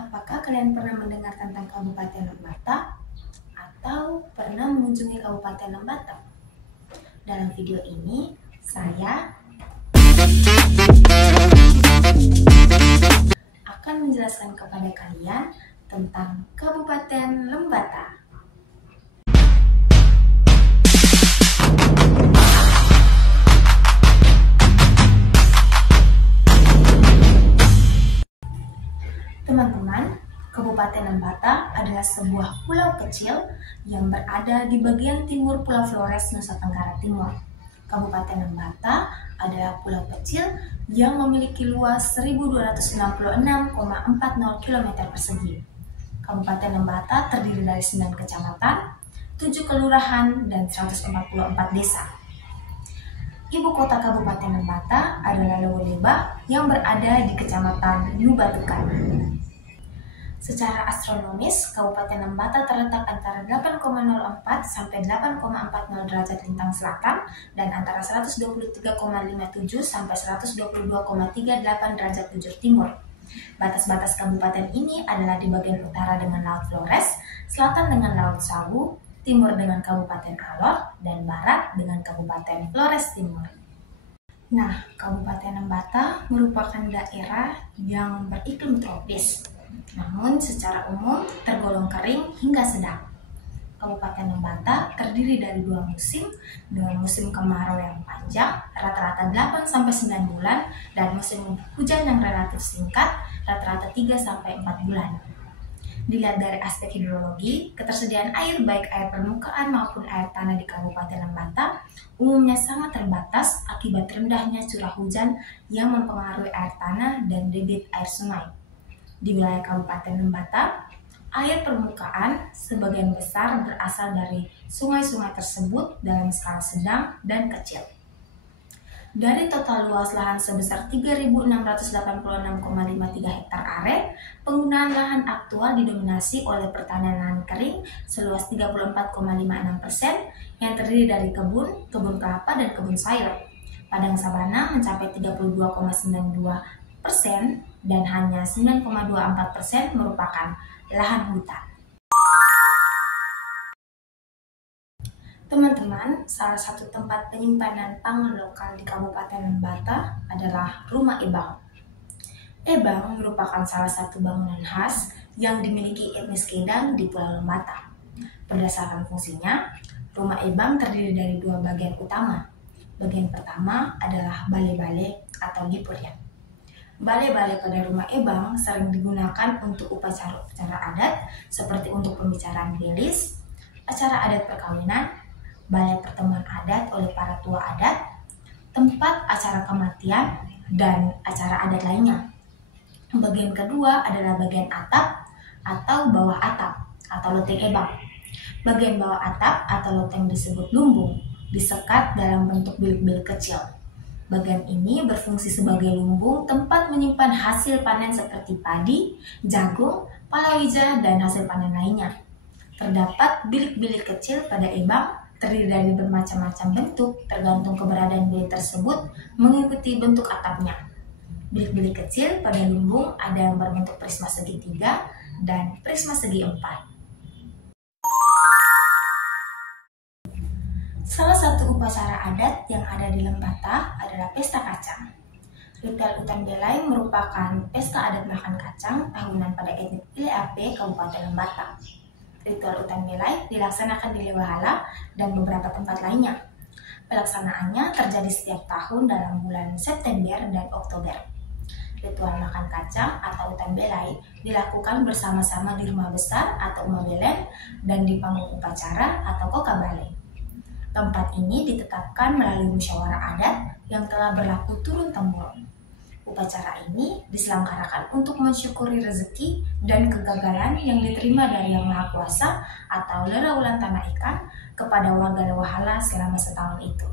Apakah kalian pernah mendengar tentang Kabupaten Lembata atau pernah mengunjungi Kabupaten Lembata? Dalam video ini, saya akan menjelaskan kepada kalian tentang Kabupaten Lembata. Teman-teman, Kabupaten Lembata adalah sebuah pulau kecil yang berada di bagian timur Pulau Flores, Nusa Tenggara Timur. Kabupaten Lembata adalah pulau kecil yang memiliki luas 1266,40 km persegi. Kabupaten Lembata terdiri dari 9 kecamatan, 7 kelurahan, dan 144 desa. Ibu kota Kabupaten Lembata adalah Lewoleba yang berada di Kecamatan Nubatukan. Secara astronomis, Kabupaten Lembata terletak antara 8,04 sampai 8,40 derajat lintang selatan dan antara 123,57 sampai 122,38 derajat bujur timur. Batas-batas kabupaten ini adalah di bagian utara dengan Laut Flores, selatan dengan Laut Sawu, timur dengan Kabupaten Alor, dan barat dengan Kabupaten Flores Timur. Nah, Kabupaten Lembata merupakan daerah yang beriklim tropis, namun secara umum tergolong kering hingga sedang. Kabupaten Lembata terdiri dari 2 musim, dengan musim kemarau yang panjang, rata-rata 8-9 bulan, dan musim hujan yang relatif singkat, rata-rata 3-4 bulan. Dilihat dari aspek hidrologi, ketersediaan air baik air permukaan maupun air tanah di Kabupaten Lembata umumnya sangat terbatas akibat rendahnya curah hujan yang mempengaruhi air tanah dan debit air sungai. Di wilayah Kabupaten Lembata, air permukaan sebagian besar berasal dari sungai-sungai tersebut dalam skala sedang dan kecil. Dari total luas lahan sebesar 3.686,53 hektar are, penggunaan lahan aktual didominasi oleh pertanian lahan kering seluas 34,56% yang terdiri dari kebun kelapa, dan kebun sayur. Padang sabana mencapai 32,92% dan hanya 9,24% merupakan lahan hutan. Teman-teman, salah satu tempat penyimpanan pangan lokal di Kabupaten Lembata adalah Rumah Ebang. Ebang merupakan salah satu bangunan khas yang dimiliki etnis Kedang di Pulau Lembata. Berdasarkan fungsinya, Rumah Ebang terdiri dari 2 bagian utama. Bagian pertama adalah bale-bale atau dipurya. Bale-bale pada Rumah Ebang sering digunakan untuk upacara-upacara adat seperti untuk pembicaraan belis, acara adat perkawinan, balai pertemuan adat oleh para tua adat, tempat acara kematian, dan acara adat lainnya. Bagian kedua adalah bagian atap atau bawah atap atau loteng ebang. Bagian bawah atap atau loteng disebut lumbung, disekat dalam bentuk bilik-bilik kecil. Bagian ini berfungsi sebagai lumbung tempat menyimpan hasil panen seperti padi, jagung, palawija, dan hasil panen lainnya. Terdapat bilik-bilik kecil pada ebang, terdiri dari bermacam-macam bentuk tergantung keberadaan bilik tersebut mengikuti bentuk atapnya. Bilik-bilik kecil pada lumbung ada yang berbentuk prisma segitiga dan prisma segi 4. Salah satu upacara adat yang ada di Lembata adalah pesta kacang. Ritual Utan Belai merupakan pesta adat makan kacang tahunan pada etnik Ileape, Kabupaten Lembata. Ritual Utan Belai dilaksanakan di Lewahala dan beberapa tempat lainnya. Pelaksanaannya terjadi setiap tahun dalam bulan September dan Oktober. Ritual makan kacang atau Utan Belai dilakukan bersama-sama di rumah besar atau Uma Belen dan di panggung upacara atau Kokabale. Tempat ini ditetapkan melalui musyawarah adat yang telah berlaku turun-temurun. Upacara ini diselenggarakan untuk mensyukuri rezeki dan kegagalan yang diterima dari Yang Maha Kuasa atau Leraulan Tanah Ikan kepada warga Lewahala selama setahun itu.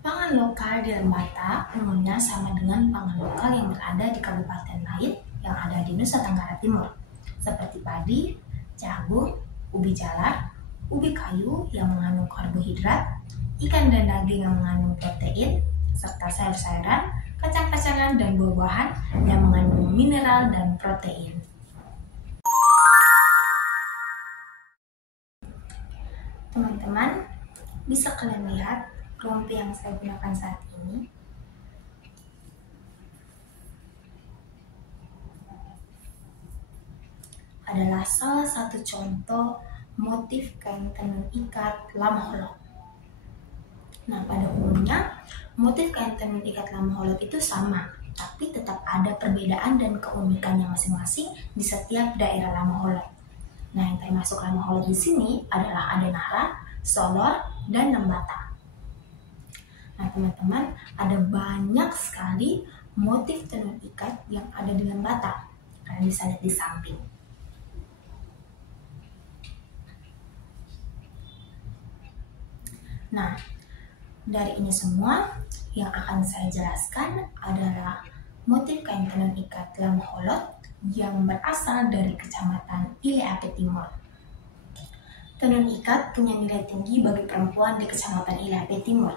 Pangan lokal di Lembata umumnya sama dengan pangan lokal yang berada di kabupaten lain yang ada di Nusa Tenggara Timur, seperti padi, jagung, ubi jalar, ubi kayu yang mengandung karbohidrat, ikan dan daging yang mengandung protein, serta sayur-sayuran, kacang-kacang makanan dan buah-buahan yang mengandung mineral dan protein. Teman-teman, bisa kalian lihat rompi yang saya gunakan saat ini. Adalah salah satu contoh motif kain tenun ikat lama holot. Nah, pada umumnya motif kain tenun ikat lama holot itu sama, tapi tetap ada perbedaan dan keunikannya masing-masing di setiap daerah lama holot. Nah, yang termasuk lama holot di sini adalah ada Nara, Solor, dan Lembata. Nah, teman-teman, ada banyak sekali motif tenun ikat yang ada di Lembata. Kalian bisa lihat di samping. Nah, dari ini semua yang akan saya jelaskan adalah motif kain tenun ikat lama holot yang berasal dari Kecamatan Ile-Ape Timur. Tenun ikat punya nilai tinggi bagi perempuan di Kecamatan Ile-Ape Timur.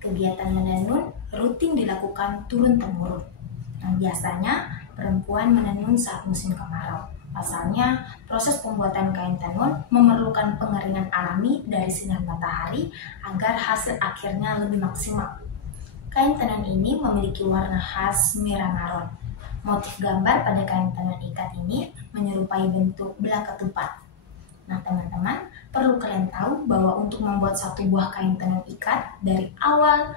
Kegiatan menenun rutin dilakukan turun-temurun. Nah, biasanya perempuan menenun saat musim kemarau. Pasalnya, proses pembuatan kain tenun memerlukan pengeringan alami dari sinar matahari agar hasil akhirnya lebih maksimal. Kain tenun ini memiliki warna khas merah marun. Motif gambar pada kain tenun ikat ini menyerupai bentuk belah ketupat. Nah, teman-teman, perlu kalian tahu bahwa untuk membuat satu buah kain tenun ikat dari awal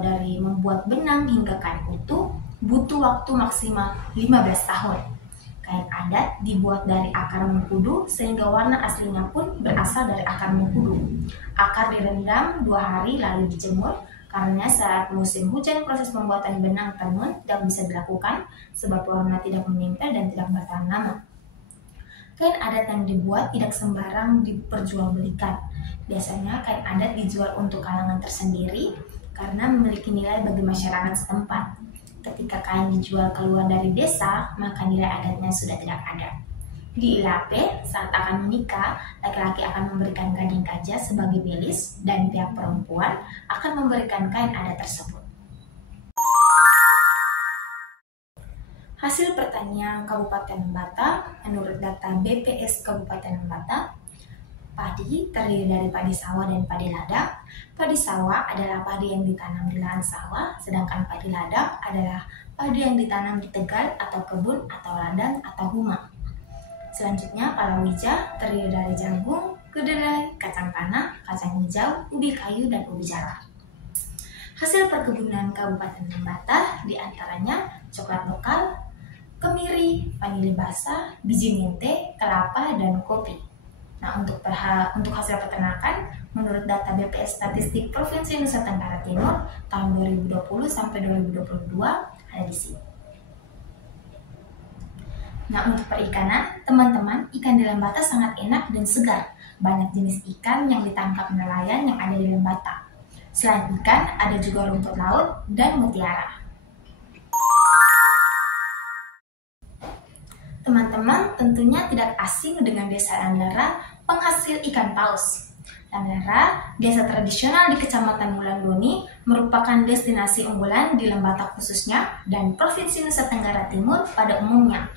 dari membuat benang hingga kain utuh butuh waktu maksimal 15 tahun. Kain adat dibuat dari akar mengkudu sehingga warna aslinya pun berasal dari akar mengkudu. Akar direndam 2 hari lalu dijemur. Karena saat musim hujan proses pembuatan benang tenun tidak bisa dilakukan sebab warna tidak menempel dan tidak bertahan lama. Kain adat yang dibuat tidak sembarang diperjualbelikan. Biasanya kain adat dijual untuk kalangan tersendiri karena memiliki nilai bagi masyarakat setempat. Ketika kain dijual keluar dari desa, maka nilai adatnya sudah tidak ada. Di Ile-Ape, saat akan menikah, laki-laki akan memberikan gading gajah sebagai belis dan pihak perempuan akan memberikan kain adat tersebut. Hasil pertanian Kabupaten Lembata, menurut data BPS Kabupaten Lembata, padi terdiri dari padi sawah dan padi ladang. Padi sawah adalah padi yang ditanam di lahan sawah, sedangkan padi ladang adalah padi yang ditanam di tegal atau kebun atau ladang atau rumah. Selanjutnya, palawija terdiri dari jagung, kedelai, kacang tanah, kacang hijau, ubi kayu, dan ubi jalar. Hasil perkebunan Kabupaten Lembata diantaranya coklat lokal, kemiri, vanili basah, biji mente, kelapa, dan kopi. Nah, untuk hasil peternakan, menurut data BPS Statistik Provinsi Nusa Tenggara Timur tahun 2020 sampai 2022 ada di sini. Nah, untuk perikanan, teman-teman, ikan di Lembata sangat enak dan segar. Banyak jenis ikan yang ditangkap nelayan yang ada di Lembata. Selain ikan, ada juga rumput laut dan mutiara. Teman-teman tentunya tidak asing dengan desa Lamlara, penghasil ikan paus. Lamlara, desa tradisional di Kecamatan Wulandoni, merupakan destinasi unggulan di Lembata khususnya dan Provinsi Nusa Tenggara Timur pada umumnya.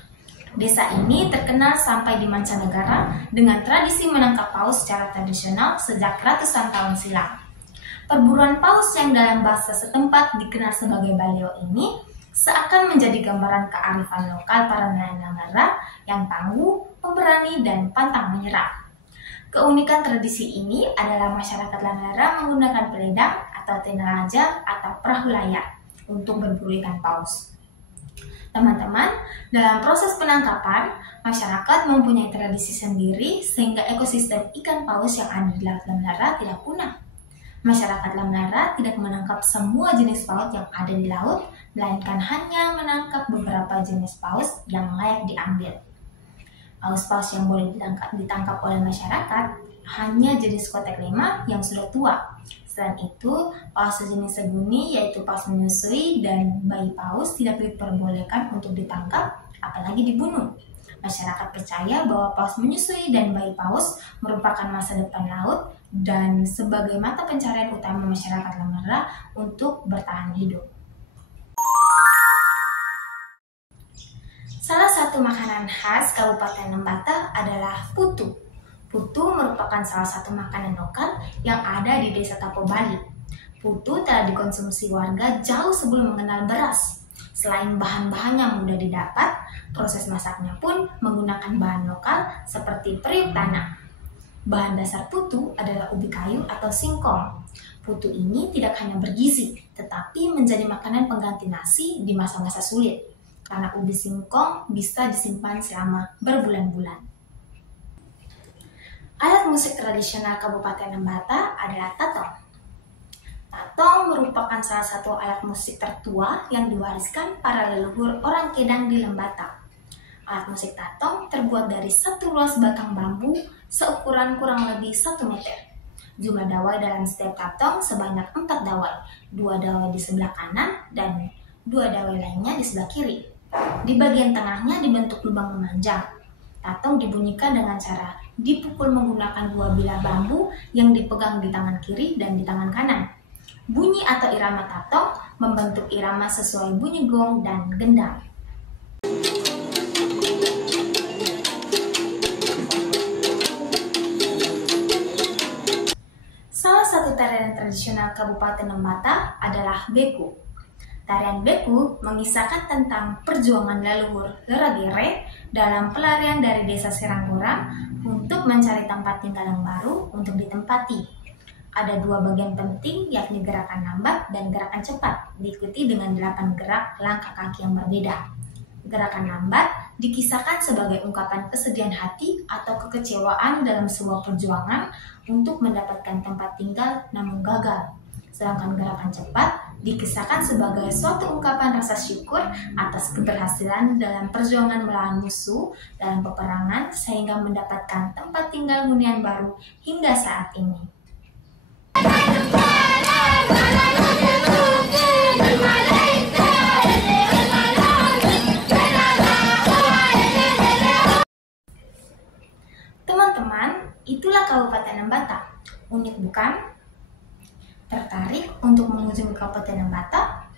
Desa ini terkenal sampai di mancanegara dengan tradisi menangkap paus secara tradisional sejak ratusan tahun silam. Perburuan paus yang dalam bahasa setempat dikenal sebagai baleo ini seakan menjadi gambaran kearifan lokal para nelayan Lamlara yang tangguh, pemberani, dan pantang menyerah. Keunikan tradisi ini adalah masyarakat Lamlara menggunakan peledang atau tenda laja atau perahu layar untuk berburu ikan paus. Teman-teman, dalam proses penangkapan, masyarakat mempunyai tradisi sendiri sehingga ekosistem ikan paus yang ada di Laut Lamlara tidak punah. Masyarakat Lamlara tidak menangkap semua jenis paus yang ada di laut, melainkan hanya menangkap beberapa jenis paus yang layak diambil. Paus-paus yang boleh ditangkap oleh masyarakat hanya jenis kotek 5 yang sudah tua. Selain itu, paus sejenis seguni yaitu paus menyusui dan bayi paus tidak diperbolehkan untuk ditangkap, apalagi dibunuh. Masyarakat percaya bahwa paus menyusui dan bayi paus merupakan masa depan laut dan sebagai mata pencarian utama masyarakat Lamlara untuk bertahan hidup. satu makanan khas Kabupaten Lembata adalah putu. Putu merupakan salah satu makanan lokal yang ada di Desa Tapo, Bali. Putu telah dikonsumsi warga jauh sebelum mengenal beras. Selain bahan-bahan yang mudah didapat, proses masaknya pun menggunakan bahan lokal seperti periuk tanah. Bahan dasar putu adalah ubi kayu atau singkong. Putu ini tidak hanya bergizi, tetapi menjadi makanan pengganti nasi di masa-masa sulit. Karena ubi singkong bisa disimpan selama berbulan-bulan. Alat musik tradisional Kabupaten Lembata adalah tatong. Tatong merupakan salah satu alat musik tertua yang diwariskan para leluhur orang Kedang di Lembata. Alat musik tatong terbuat dari satu ruas batang bambu seukuran kurang lebih 1 meter. Jumlah dawai dalam setiap tatong sebanyak 4 dawai, 2 dawai di sebelah kanan dan 2 dawai lainnya di sebelah kiri. Di bagian tengahnya dibentuk lubang memanjang. Tatong dibunyikan dengan cara dipukul menggunakan 2 bilah bambu yang dipegang di tangan kiri dan di tangan kanan. Bunyi atau irama tatong membentuk irama sesuai bunyi gong dan gendang. Salah satu tarian tradisional Kabupaten Lembata adalah beku. Tarian beku mengisahkan tentang perjuangan leluhur Leragere dalam pelarian dari desa Seranggurang untuk mencari tempat tinggal yang baru untuk ditempati. Ada 2 bagian penting, yakni gerakan lambat dan gerakan cepat, diikuti dengan 8 gerak langkah kaki yang berbeda. Gerakan lambat dikisahkan sebagai ungkapan kesedihan hati atau kekecewaan dalam sebuah perjuangan untuk mendapatkan tempat tinggal namun gagal. Sedangkan gerakan cepat dikisahkan sebagai suatu ungkapan rasa syukur atas keberhasilan dalam perjuangan melawan musuh dalam peperangan sehingga mendapatkan tempat tinggal hunian baru hingga saat ini. Teman-teman, itulah Kabupaten Lembata. Unik bukan? Tertarik untuk mengunjungi Kabupaten Lembata?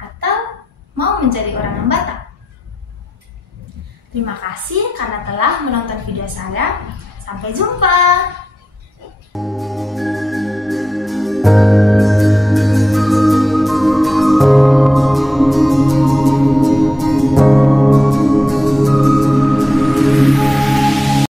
Atau mau menjadi orang Lembata? Terima kasih karena telah menonton video saya. Sampai jumpa!